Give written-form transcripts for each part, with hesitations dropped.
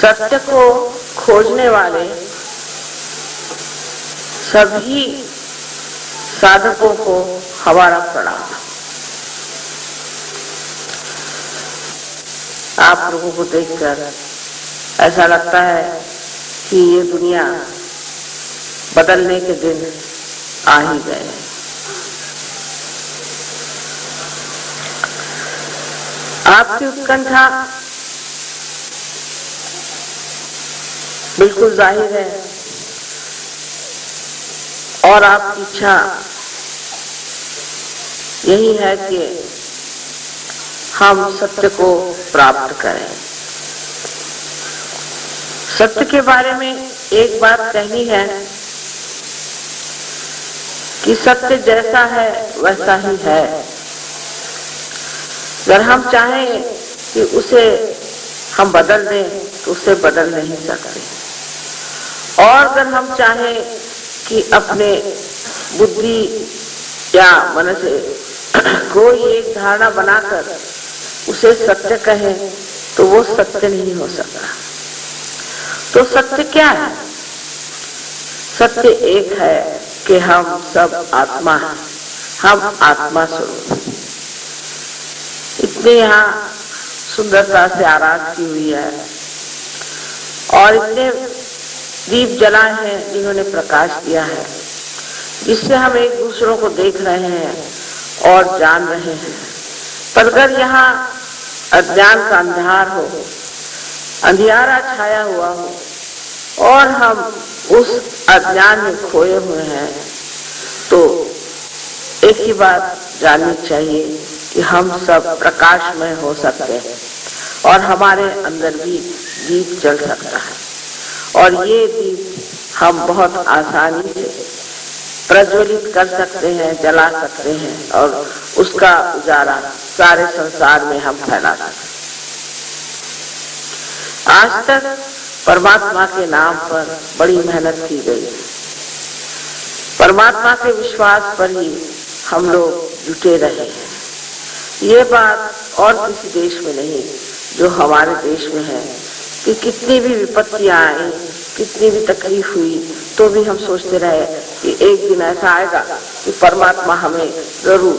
सत्य को खोजने वाले सभी साधकों को हमारा प्रणाम। आप लोगों को देखकर ऐसा लगता है कि ये दुनिया बदलने के दिन आ ही गए हैं। आपकी उत्कंठा बिल्कुल जाहिर है और आपकी इच्छा यही है कि हम सत्य को प्राप्त करें। सत्य के बारे में एक बात कहनी है कि सत्य जैसा है वैसा ही है। अगर हम चाहें कि उसे हम बदल दें तो उसे बदल नहीं सकते, और अगर हम चाहें कि अपने बुद्धि या मन से कोई एक धारणा बनाकर उसे सत्य कहें तो वो सत्य नहीं हो सकता। तो सत्य क्या है? सत्य एक है कि हम सब आत्मा हैं, हम आत्मा स्वरूप। इतने यहाँ सुंदरता से आराध की हुई है और इतने दीप जलाए हैं जिन्होंने प्रकाश दिया है, जिससे हम एक दूसरों को देख रहे हैं और जान रहे हैं। पर अगर यहाँ अज्ञान का अंधार हो, अंधियारा छाया हुआ हो और हम उस अज्ञान में खोए हुए हैं, तो एक ही बात जाननी चाहिए कि हम सब प्रकाशमय हो सकते हैं और हमारे अंदर भी दीप जल सकता है। और ये दीप हम बहुत आसानी से प्रज्वलित कर सकते हैं, जला सकते हैं और उसका उजाला सारे संसार में हम फैला सकते हैं। आज तक परमात्मा के नाम पर बड़ी मेहनत की गई। परमात्मा के विश्वास पर ही हम लोग जुटे रहे हैं। ये बात और किसी देश में नहीं जो हमारे देश में है कि कितनी भी विपत्तियां आई, कितनी भी तकलीफ हुई, तो भी हम सोचते रहे कि एक दिन ऐसा आएगा कि परमात्मा हमें जरूर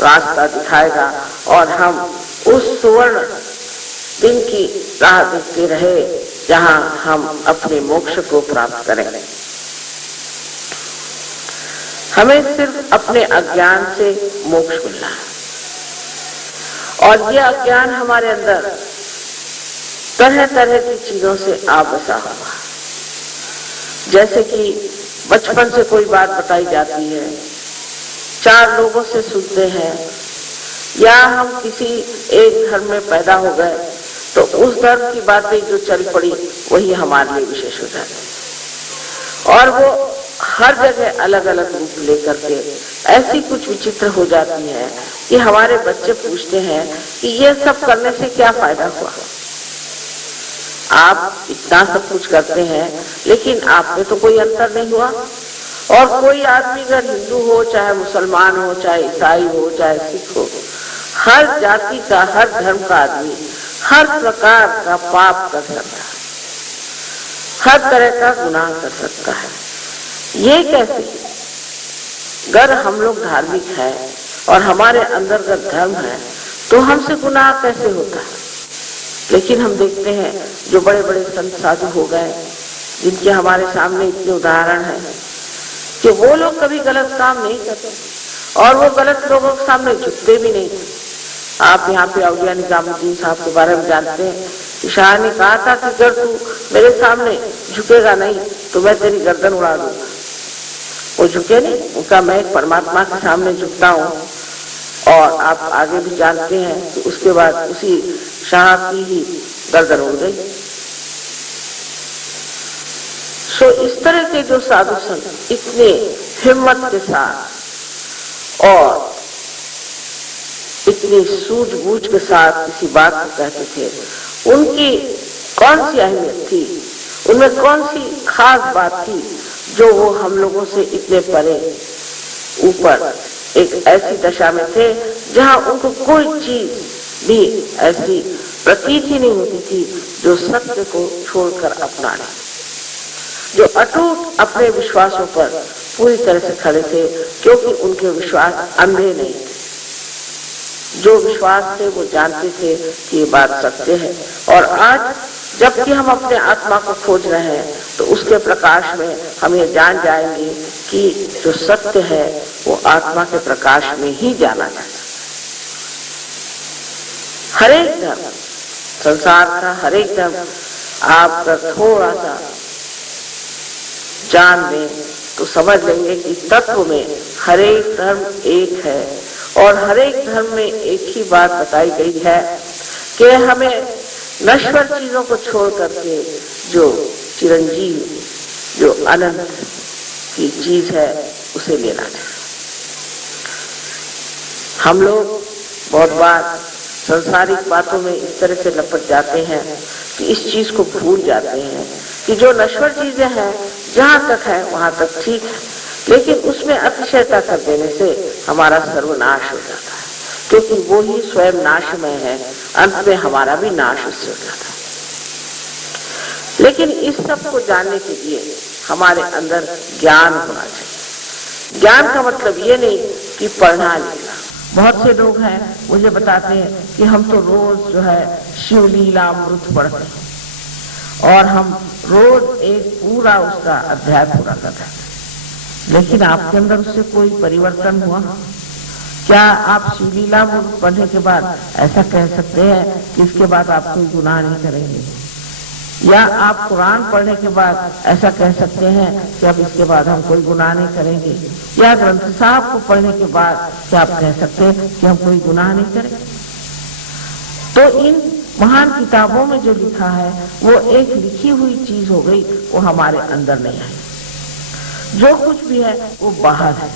रास्ता दिखाएगा और हम उस सुवर्ण दिन की राह देखते रहे जहां हम अपने मोक्ष को प्राप्त करेंगे। हमें सिर्फ अपने अज्ञान से मोक्ष मिलना है और यह अज्ञान हमारे अंदर तरह तरह की चीजों से आबसा हुआ। जैसे कि बचपन से कोई बात बताई जाती है, चार लोगों से सुनते हैं, या हम किसी एक धर्म में पैदा हो गए तो उस धर्म की बातें जो चल पड़ी वही हमारे लिए विशेष हो जाती और वो हर जगह अलग अलग रूप लेकर के ऐसी कुछ विचित्र हो जाती है कि हमारे बच्चे पूछते हैं कि ये सब करने से क्या फायदा हुआ। आप इतना सब कुछ करते हैं लेकिन आप में तो कोई अंतर नहीं हुआ। और कोई आदमी अगर हिंदू हो, चाहे मुसलमान हो, चाहे ईसाई हो, चाहे सिख हो, हर जाति का, हर धर्म का आदमी हर प्रकार का पाप कर सकता है, हर तरह का गुनाह कर सकता है। ये कैसे? अगर हम लोग धार्मिक हैं और हमारे अंदर का धर्म है तो हमसे गुनाह कैसे होता है? लेकिन हम देखते हैं जो बड़े बड़े संत साधु हो गए, जिनके हमारे सामने इतने उदाहरण हैं कि वो लोग कभी गलत काम नहीं करते और वो गलत लोगों के सामने झुकते भी नहीं। आप यहाँ पे औलिया निजामुद्दीन साहब के बारे में जानते हैं कि शाह ने कहा था कि अगर तू मेरे सामने झुकेगा नहीं तो मैं तेरी गर्दन उड़ा दूंगा। वो झुके नहीं, उनका मैं परमात्मा के सामने झुकता हूँ। और आप आगे भी जानते हैं कि उसके बाद उसी शाह की ही गर्दन उड़ गई। सो इस तरह के जो साधु संत इतने हिम्मत के साथ और इतनी सूझबूझ के साथ किसी बात को कहते थे, उनकी कौन सी अहमियत थी, उनमें कौन सी खास बात थी जो वो हम लोगों से इतने परे ऊपर एक ऐसी दशा में थे जहां उनको कोई चीज भी ऐसी प्रतीत ही नहीं होती थी जो सत्य को छोड़कर अपना ले, जो अटूट अपने विश्वासों पर पूरी तरह से खड़े थे, क्योंकि उनके विश्वास अंधे नहीं थे। जो विश्वास थे वो जानते थे कि ये बात सत्य है। और आज जबकि हम अपने आत्मा को खोज रहे हैं तो उसके प्रकाश में हम ये जान जाएंगे कि जो सत्य है वो आत्मा के प्रकाश में ही जाना जाता है। हर एक धर्म, संसार का हर एक धर्म आपका थोड़ा सा जान लें तो समझ लेंगे कि तत्व में हर एक धर्म एक है और हर एक धर्म में एक ही बात बताई गई है कि हमें नश्वर चीजों को छोड़ करके जो चिरंजीव, जो अनंत की चीज है उसे लेना चाहिए। हम लोग बहुत बार सांसारिक बातों में इस तरह से लपट जाते हैं कि इस चीज को भूल जाते हैं कि जो नश्वर चीजें हैं जहां तक है वहां तक ठीक है, लेकिन उसमें अतिशयता कर देने से हमारा सर्वनाश हो जाता है, क्योंकि वो ही स्वयं नाशमय है। अंत में हमारा भी नाश उससे हो जाता है। लेकिन इस सब को जानने के लिए हमारे अंदर ज्ञान होना चाहिए। ज्ञान का मतलब ये नहीं कि पढ़ना लिखना। बहुत से लोग हैं मुझे बताते हैं कि हम तो रोज जो है शिवलीलामृत पढ़ते हैं और हम रोज एक पूरा उसका अध्याय पूरा करते हैं, लेकिन आपके अंदर उससे कोई परिवर्तन हुआ? क्या आप शिवलीलामृत पढ़ने के बाद ऐसा कह सकते हैं कि इसके बाद आप कोई गुनाह नहीं करेंगे? या आप कुरान पढ़ने के बाद ऐसा कह सकते हैं कि अब इसके बाद हम कोई गुनाह नहीं करेंगे? या ग्रंथ साहब को पढ़ने के बाद क्या आप कह सकते हैं कि हम कोई गुनाह नहीं करेंगे? तो इन महान किताबों में जो लिखा है वो एक लिखी हुई चीज हो गई, वो हमारे अंदर नहीं आई। जो कुछ भी है वो बाहर है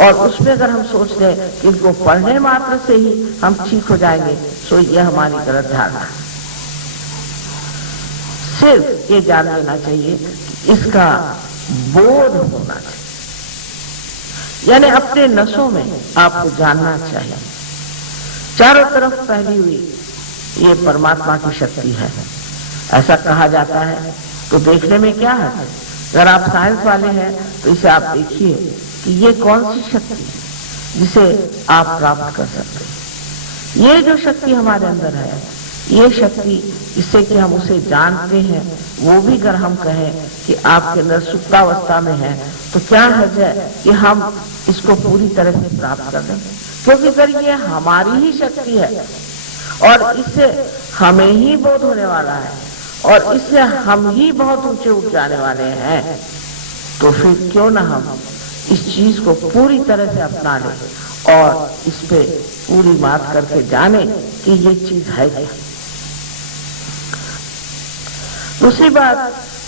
और उसमें अगर हम सोच लें कि इनको पढ़ने मात्र से ही हम ठीक हो जाएंगे तो ये हमारी गलत धारणा है। सिर्फ ये जान लेना चाहिए कि इसका बोध होना चाहिए, यानी अपने नसों में आपको जानना चाहिए। चारों तरफ फैली हुई ये परमात्मा की शक्ति है, ऐसा कहा जाता है। तो देखने में क्या है? अगर आप साइंस वाले हैं तो इसे आप देखिए कि ये कौन सी शक्ति है जिसे आप प्राप्त कर सकते हैं। ये जो शक्ति हमारे अंदर है, ये शक्ति इससे कि हम उसे जानते हैं, वो भी अगर हम कहें कि आपके अंदर सुप्तावस्था में है तो क्या है कि हम इसको पूरी तरह से प्राप्त कर लें, क्योंकि अगर ये हमारी ही शक्ति है और इससे हमें ही बोध होने वाला है और इससे हम ही बहुत ऊंचे उठ जाने वाले हैं, तो फिर क्यों ना हम इस चीज को पूरी तरह से अपना लें और इस पे पूरी बात करके जाने कि ये चीज है क्या। दूसरी बात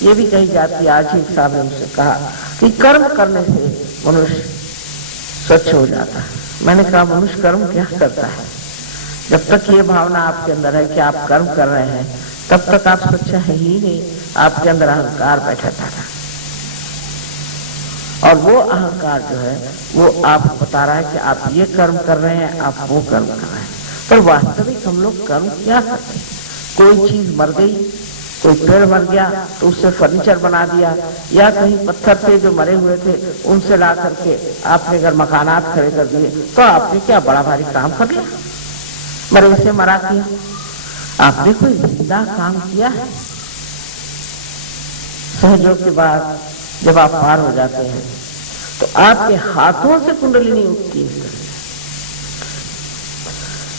ये भी कही जाती है, आज ही साहब ने मुझसे कहा कि कर्म करने से मनुष्य स्वच्छ हो जाता है। मैंने कहा मनुष्य कर्म क्या करता है? जब तक ये भावना आपके अंदर है कि आप कर्म कर रहे हैं तब तक आप स्वच्छ है ही नहीं। आपके अंदर अहंकार बैठा था और वो अहंकार जो है वो आपको बता रहा है कि आप ये कर्म कर रहे हैं, आप वो कर्म कर रहे हैं। पर वास्तविक हम लोग कर्म क्या करते हैं? कोई चीज मर गई, कोई पेड़ मर गया तो उससे फर्नीचर बना दिया, या कहीं पत्थर से जो मरे हुए थे उनसे ला करके आपने अगर मकानात खड़े कर दिए, तो आपने क्या बड़ा भारी काम कर लिया? मरे से मरा किया, आपने कोई जिंदा काम किया है? सहयोग के बाद जब आप पार हो जाते हैं तो आपके हाथों से कुंडलिनी उठती है।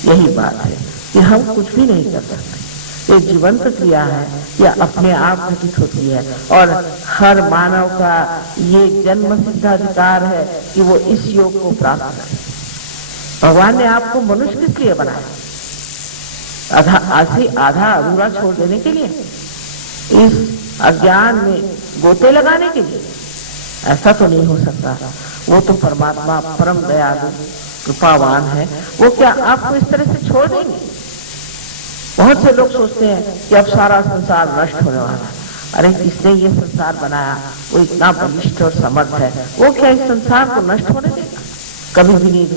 यही बात है कि हम कुछ भी नहीं कर सकते, ये जीवंत क्रिया है, या अपने आप घटित होती है और हर मानव का ये जन्म सिद्ध अधिकार है कि वो इस योग को प्राप्त करे। भगवान ने आपको मनुष्य किस लिए बनाया? आधा अधूरा छोड़ देने के लिए, इस अज्ञान में गोते लगाने के लिए? ऐसा तो नहीं हो सकता। वो तो परमात्मा परम दयालु कृपावान है, वो क्या आपको इस तरह से छोड़ देंगे? बहुत से लोग सोचते हैं कि अब सारा संसार नष्ट होने वाला है। अरे जिसने ये संसार बनाया वो इतना बलिष्ठ और समर्थ है, वो क्या इस संसार को नष्ट होने देगा? कभी भी नहीं।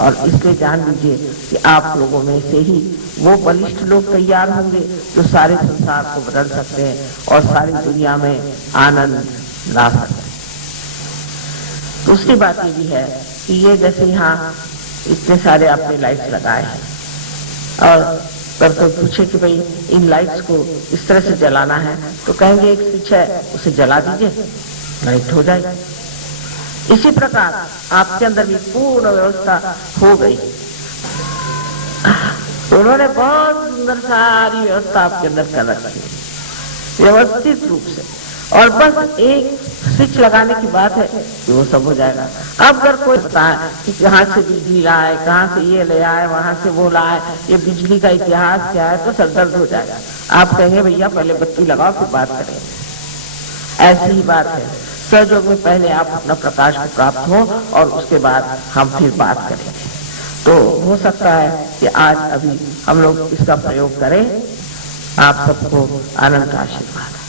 और इसलिए जान लीजिए कि आप लोगों में से ही वो बलिष्ठ लोग तैयार होंगे जो सारे संसार को बदल सकते हैं और सारी दुनिया में आनंद ला सकते हैं। दूसरी बात ये भी है कि ये जैसे यहाँ इतने सारे आपने लाइट्स लगाए हैं और तब कोई पूछे कि भाई इन लाइट्स को इस तरह से जलाना है तो कहेंगे एक स्विच है उसे जला दीजिए, लाइट हो जाएगी। इसी प्रकार आपके अंदर भी पूर्ण व्यवस्था हो गई। उन्होंने बहुत सुंदर सारी व्यवस्था आपके अंदर कर रखी है व्यवस्थित रूप से, और बस एक स्विच लगाने की बात है कि वो सब हो जाएगा। अब अगर कोई बताए कि कहाँ से बिजली लाए, कहाँ से ये ले आए, वहां से वो लाए, ये बिजली का इतिहास क्या है, तो सरदर्द हो जाएगा। आप कहेंगे भैया पहले बत्ती लगाओ फिर बात करें। ऐसी ही बात है, सहयोग में पहले आप अपना प्रकाश को प्राप्त हो और उसके बाद हम फिर बात करेंगे। तो हो सकता है कि आज अभी हम लोग इसका प्रयोग करें। आप सबको आनंद का आशीर्वाद।